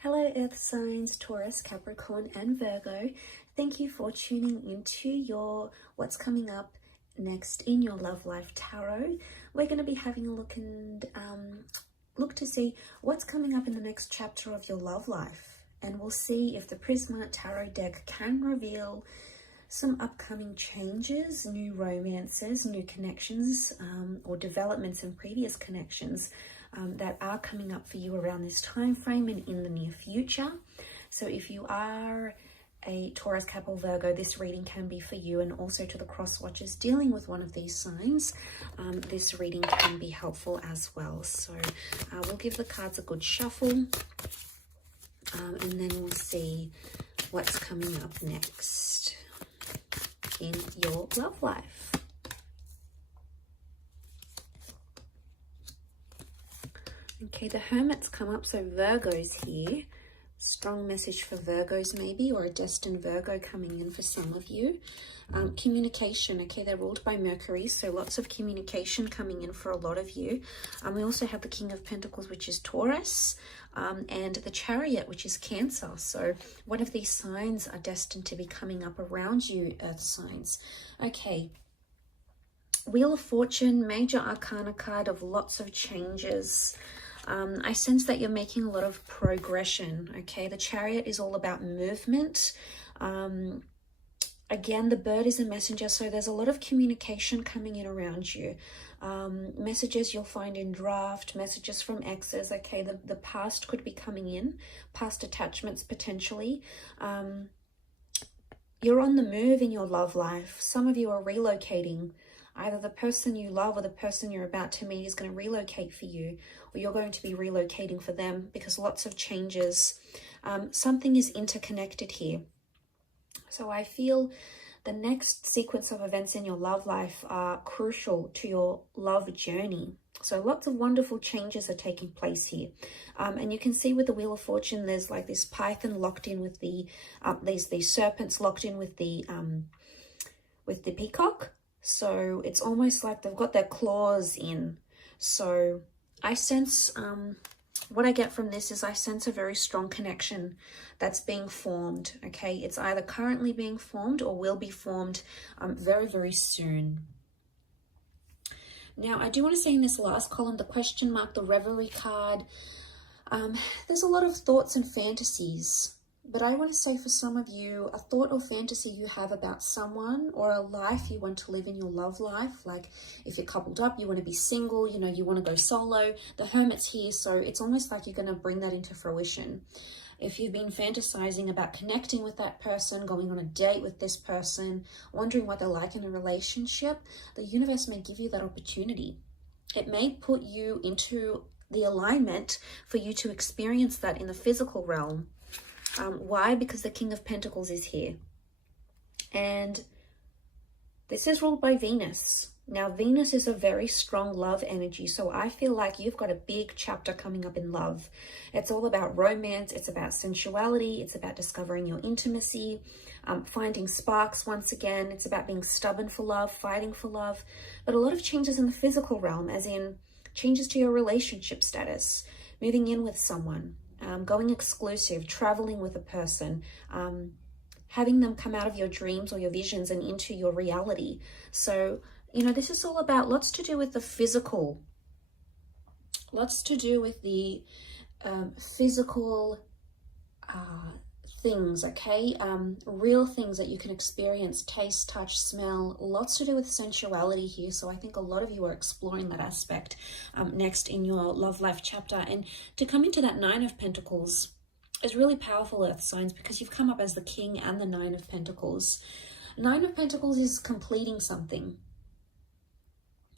Hello Earth signs, Taurus, Capricorn and Virgo. Thank you for tuning into your what's coming up next in your love life tarot. We're going to be having a look and look to see what's coming up in the next chapter of your love life. And we'll see if the Prisma Tarot deck can reveal some upcoming changes, new romances, new connections, or developments in previous connections that are coming up for you around this time frame and in the near future. So if you are a Taurus, Cap or Virgo, this reading can be for you, and also to the cross watchers dealing with one of these signs, this reading can be helpful as well. So we'll give the cards a good shuffle, and then we'll see what's coming up next in your love life. Okay, the Hermit's come up, so Virgo's here. Strong message for Virgos maybe, or a destined Virgo coming in for some of you. Communication, okay, they're ruled by Mercury, so lots of communication coming in for a lot of you. We also have the King of Pentacles, which is Taurus, and the Chariot, which is Cancer. So one of these signs are destined to be coming up around you, Earth signs. Okay, Wheel of Fortune, major arcana card of lots of changes. I sense that you're making a lot of progression, okay? The Chariot is all about movement. Again, the bird is a messenger, so there's a lot of communication coming in around you. Messages you'll find in draft, messages from exes, okay? The past could be coming in, past attachments potentially. You're on the move in your love life. Some of you are relocating. Either the person you love or the person you're about to meet is going to relocate for you, or you're going to be relocating for them, because lots of changes. Something is interconnected here. So I feel the next sequence of events in your love life are crucial to your love journey. So lots of wonderful changes are taking place here. And you can see with the Wheel of Fortune, there's like this python locked in with the, these serpents locked in with the peacock. So it's almost like they've got their claws in. So I sense, what I get from this is I sense a very strong connection that's being formed, okay? It's either currently being formed or will be formed very, very soon. Now, I do want to say in this last column, the question mark, the Reverie card, there's a lot of thoughts and fantasies. But I want to say for some of you, a thought or fantasy you have about someone, or a life you want to live in your love life. Like if you're coupled up, you want to be single, you know, you want to go solo. The Hermit's here, so it's almost like you're going to bring that into fruition. If you've been fantasizing about connecting with that person, going on a date with this person, wondering what they're like in a relationship, the universe may give you that opportunity. It may put you into the alignment for you to experience that in the physical realm. Why? Because the King of Pentacles is here. And this is ruled by Venus. Now, Venus is a very strong love energy. So I feel like you've got a big chapter coming up in love. It's all about romance. It's about sensuality. It's about discovering your intimacy, finding sparks once again. It's about being stubborn for love, fighting for love. But a lot of changes in the physical realm, as in changes to your relationship status, moving in with someone. Going exclusive, traveling with a person, having them come out of your dreams or your visions and into your reality. So, you know, this is all about lots to do with the physical, lots to do with the physical things, okay? Real things that you can experience, taste, touch, smell, lots to do with sensuality here. So I think a lot of you are exploring that aspect next in your love life chapter. And to come into that Nine of Pentacles is really powerful, Earth signs, because you've come up as the King and the Nine of Pentacles. Nine of Pentacles is completing something.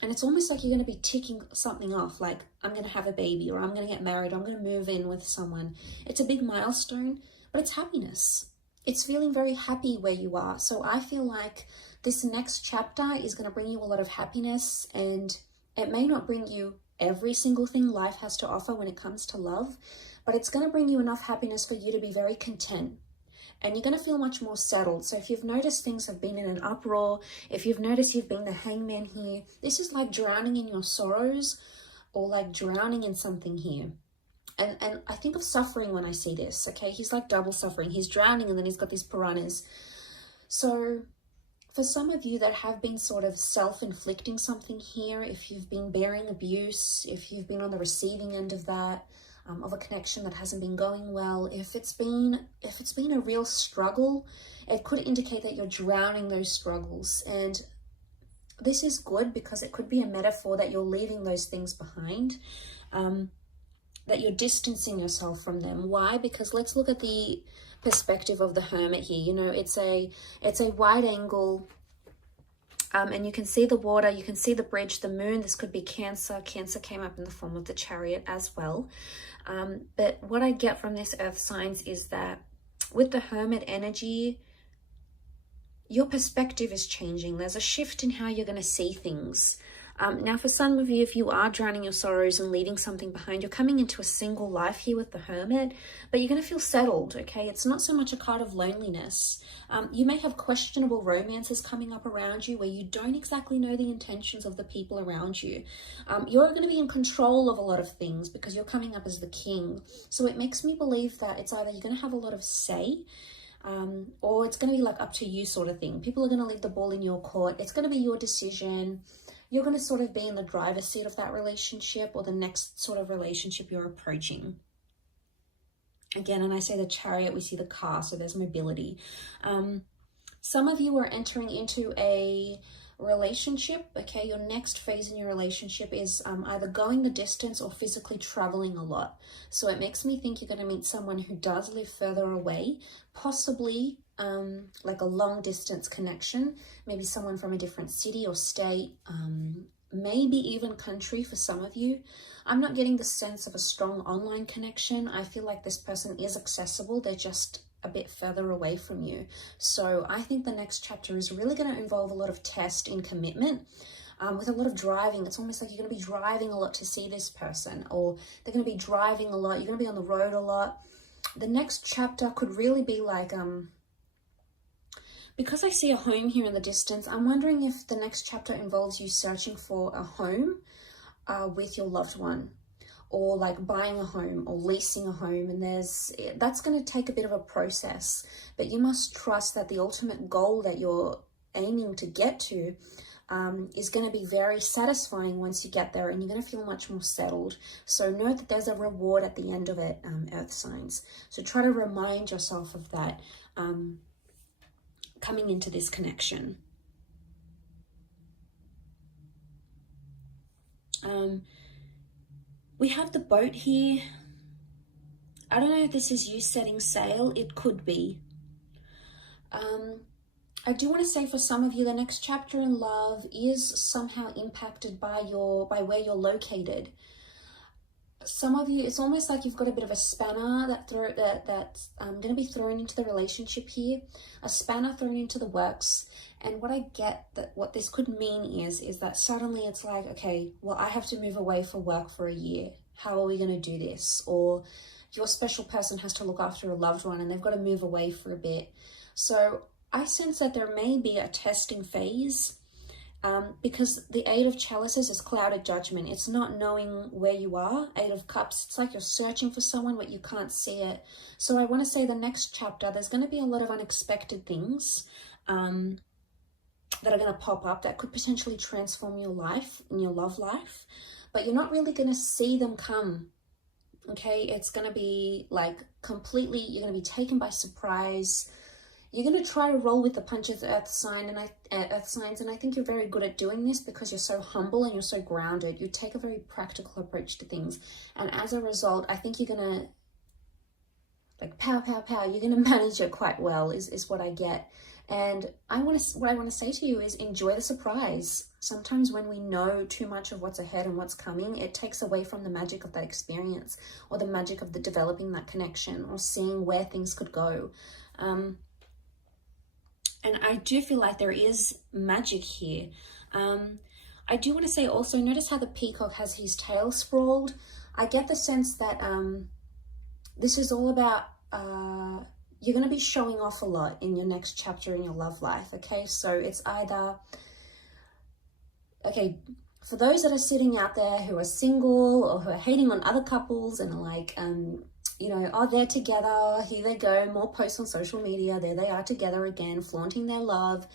And it's almost like you're going to be ticking something off, like I'm going to have a baby, or I'm going to get married, or I'm going to move in with someone. It's a big milestone. But it's happiness. It's feeling very happy where you are. So I feel like this next chapter is going to bring you a lot of happiness, and it may not bring you every single thing life has to offer when it comes to love, but it's going to bring you enough happiness for you to be very content. And you're going to feel much more settled. So if you've noticed things have been in an uproar, if you've noticed you've been the hangman here, this is like drowning in your sorrows, or like drowning in something here. and I think of suffering when I see this, okay? He's like double suffering. He's drowning and then he's got these piranhas. So for some of you that have been sort of self-inflicting something here, if you've been bearing abuse, if you've been on the receiving end of that, of a connection that hasn't been going well, if it's been a real struggle, it could indicate that you're drowning those struggles. And this is good because it could be a metaphor that you're leaving those things behind, that you're distancing yourself from them. Why? Because let's look at the perspective of the Hermit here. You know, it's a wide angle, and you can see the water, you can see the bridge, the moon. This could be Cancer. Cancer came up in the form of the Chariot as well. But what I get from this earth signs is that with the Hermit energy, your perspective is changing. There's a shift in how you're going to see things. Now, for some of you, if you are drowning your sorrows and leaving something behind, you're coming into a single life here with the Hermit, but you're going to feel settled, okay? It's not so much a card of loneliness. You may have questionable romances coming up around you where you don't exactly know the intentions of the people around you. You're going to be in control of a lot of things because you're coming up as the king. So it makes me believe that it's either you're going to have a lot of say, or it's going to be like up to you sort of thing. People are going to leave the ball in your court. It's going to be your decision. You're going to sort of be in the driver's seat of that relationship or the next sort of relationship you're approaching. Again, and I say the Chariot, we see the car, so there's mobility. Some of you are entering into a relationship, okay? Your next phase in your relationship is either going the distance or physically traveling a lot. So it makes me think you're going to meet someone who does live further away, possibly like a long distance connection, maybe someone from a different city or state, maybe even country for some of you. I'm not getting the sense of a strong online connection. I feel like this person is accessible. They're just a bit further away from you. So I think the next chapter is really going to involve a lot of test in commitment, with a lot of driving. It's almost like you're going to be driving a lot to see this person, or they're going to be driving a lot. You're going to be on the road a lot. The next chapter could really be like, because I see a home here in the distance, I'm wondering if the next chapter involves you searching for a home with your loved one, or like buying a home or leasing a home. And that's going to take a bit of a process, but you must trust that the ultimate goal that you're aiming to get to is going to be very satisfying once you get there, and you're going to feel much more settled. So know that there's a reward at the end of it, earth signs. So try to remind yourself of that coming into this connection. We have the boat here. I don't know if this is you setting sail. It could be. I do want to say for some of you, the next chapter in love is somehow impacted by where you're located. Some of you, it's almost like you've got a bit of a spanner that's going to be thrown into the relationship here, a spanner thrown into the works. And what I get that what this could mean is that suddenly it's like, okay, well, I have to move away for work for a year. How are we going to do this? Or your special person has to look after a loved one and they've got to move away for a bit. So I sense that there may be a testing phase, because the Eight of Chalices is clouded judgment. It's not knowing where you are. Eight of Cups, it's like you're searching for someone but you can't see it. So I want to say the next chapter, there's going to be a lot of unexpected things that are going to pop up that could potentially transform your life and your love life, but you're not really going to see them come. Okay, it's going to be like completely, you're going to be taken by surprise. You're going to try to roll with the punches, earth signs, and I think you're very good at doing this because you're so humble and you're so grounded. You take a very practical approach to things, and as a result, I think you're going to like pow. You're going to manage it quite well. Is what I get. And what I want to say to you is enjoy the surprise. Sometimes when we know too much of what's ahead and what's coming, it takes away from the magic of that experience, or the magic of the developing that connection, or seeing where things could go. And I do feel like there is magic here. I do want to say also, notice how the peacock has his tail sprawled. I get the sense that this is all about, you're going to be showing off a lot in your next chapter in your love life, okay? So it's either, okay, for those that are sitting out there who are single or who are hating on other couples and are like, you know, oh, they're together, here they go, more posts on social media, there they are together again, flaunting their love.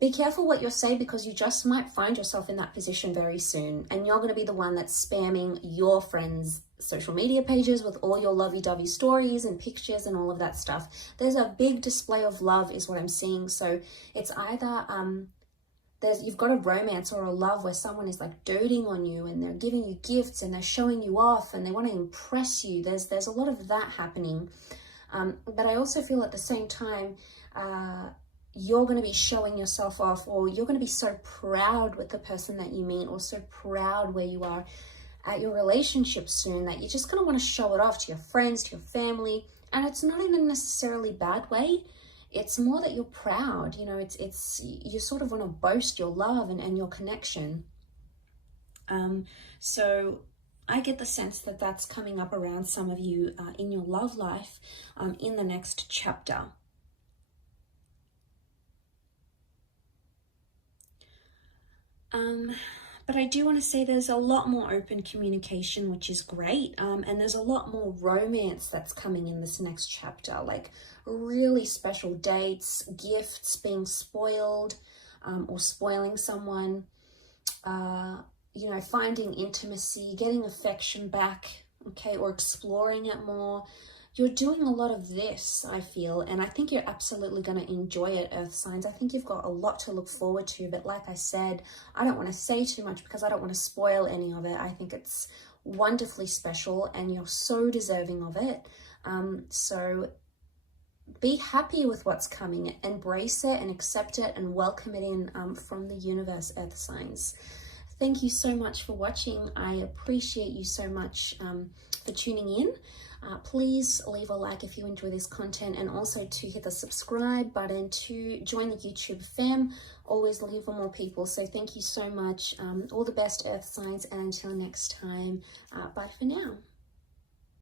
Be careful what you say, because you just might find yourself in that position very soon, and you're going to be the one that's spamming your friends' social media pages with all your lovey-dovey stories and pictures and all of that stuff. There's a big display of love is what I'm seeing. So it's either you've got a romance or a love where someone is like doting on you and they're giving you gifts and they're showing you off and they want to impress you. There's a lot of that happening. But I also feel at the same time, you're going to be showing yourself off, or you're going to be so proud with the person that you meet, or so proud where you are at your relationship soon, that you're just going to want to show it off to your friends, to your family. And it's not in a necessarily bad way. It's more that you're proud, you know, it's you sort of want to boast your love and your connection. So I get the sense that that's coming up around some of you in your love life in the next chapter. But I do want to say there's a lot more open communication, which is great. And there's a lot more romance that's coming in this next chapter, like really special dates, gifts, being spoiled, or spoiling someone, you know, finding intimacy, getting affection back, okay, or exploring it more. You're doing a lot of this, I feel, and I think you're absolutely going to enjoy it, Earth signs. I think you've got a lot to look forward to, but like I said, I don't want to say too much because I don't want to spoil any of it. I think it's wonderfully special and you're so deserving of it. So be happy with what's coming, embrace it and accept it and welcome it in from the universe, Earth signs. Thank you so much for watching. I appreciate you so much for tuning in. Please leave a like if you enjoy this content, and also to hit the subscribe button to join the YouTube fam. Always looking for more people. So thank you so much. All the best, Earth signs, and until next time, bye for now.